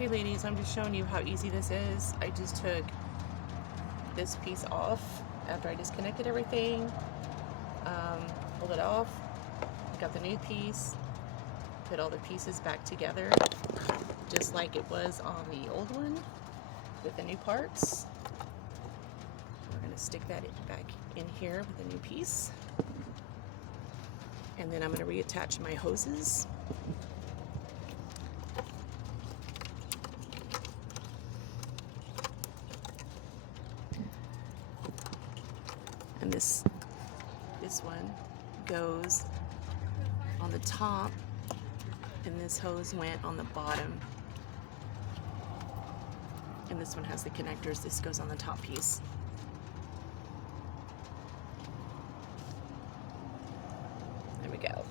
Okay ladies, I'm just showing you how easy this is. I just took this piece off after I disconnected everything, pulled it off, got the new piece, put all the pieces back together just like it was on the old one with the new parts. We're going to stick that back in here with a new piece, and then I'm going to reattach my hoses. And this one goes on the top, and this hose went on the bottom. And this one has the connectors. This goes on the top piece. There we go.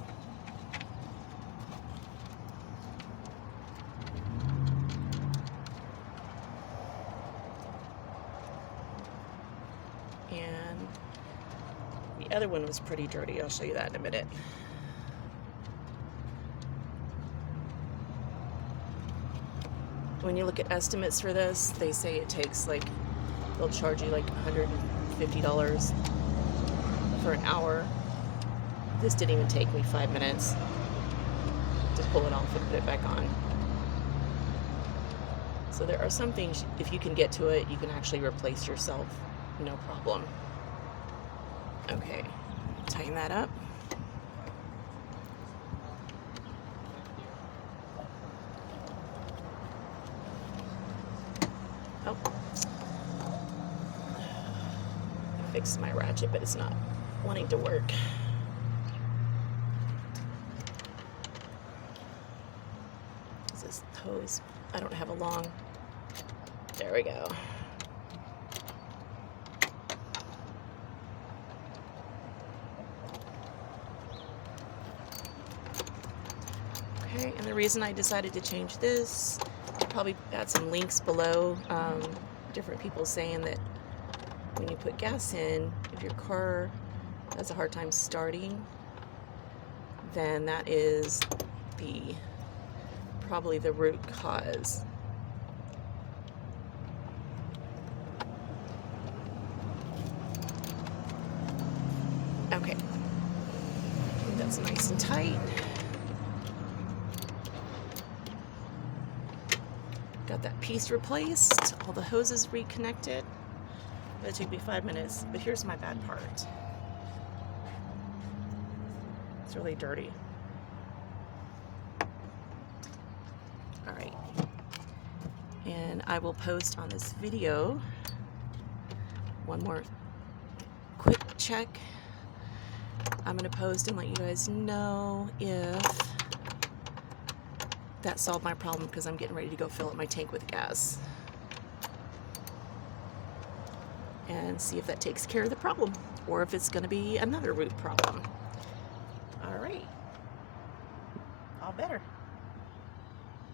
And the other one was pretty dirty. I'll show you that in a minute. When you look at estimates for this, they say it takes they'll charge you like $150 for an hour. This didn't even take me 5 minutes to pull it off and put it back on. So there are some things, if you can get to it, you can actually replace yourself, no problem. Okay, tighten that up. Oh, I fixed my ratchet, but it's not wanting to work. This hose, I don't have a long, there we go. Okay, and the reason I decided to change this, I'll probably add some links below, different people saying that when you put gas in, if your car has a hard time starting, then that is probably the root cause. Okay, that's nice and tight. Got that piece replaced, all the hoses reconnected. That took me 5 minutes, but here's my bad part. It's really dirty. All right, and I will post on this video one more quick check. I'm gonna post and let you guys know if that solved my problem, because I'm getting ready to go fill up my tank with gas and see if that takes care of the problem, or if it's going to be another root problem. All right, all better.